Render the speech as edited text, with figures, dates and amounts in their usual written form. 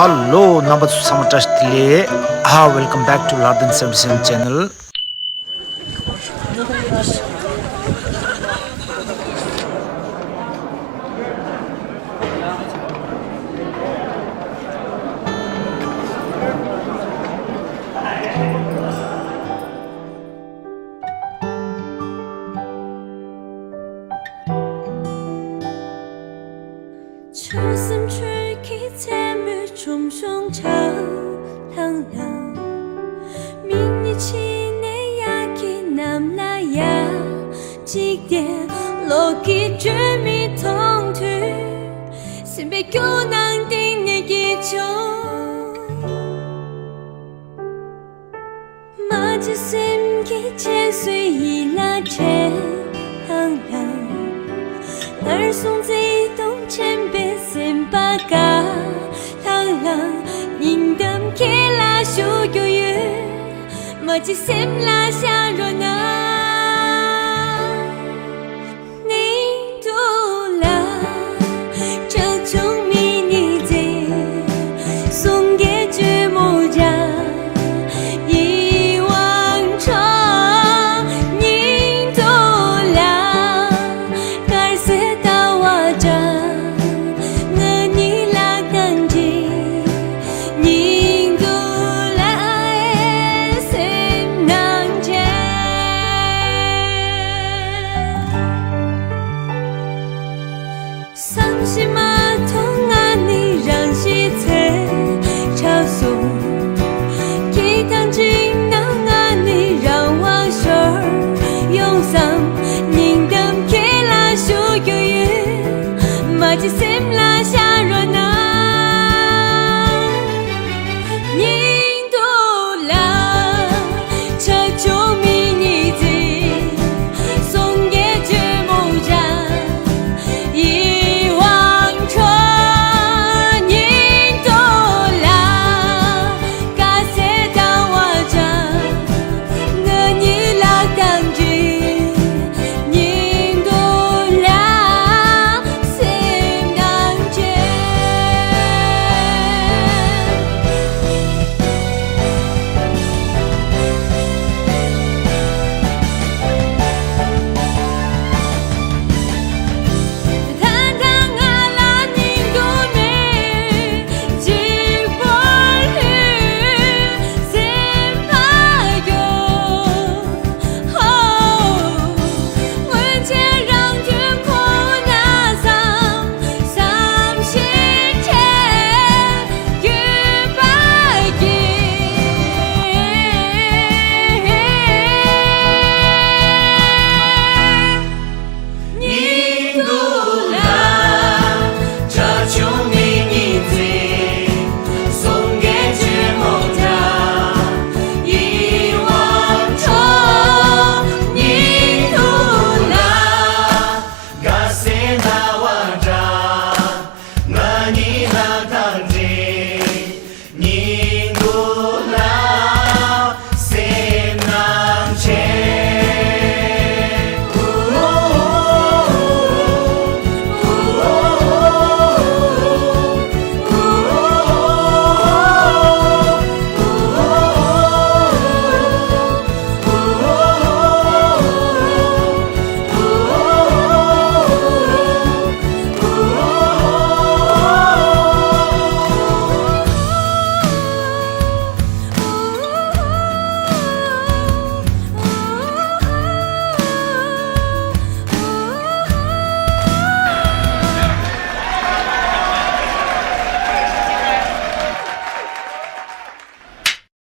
Hello, number Samatashtle. Welcome back to Lardin 77 channel. 철샘吹起甜蜜中胸潮浪浪明日起내야기남나야几点落기주미 통틀心被孤囊定내기죠 맞은 심기千岁已拉前浪浪날送自动前别先把嘎浪浪宁damke la shu yu yu 마치 샘라 샤로나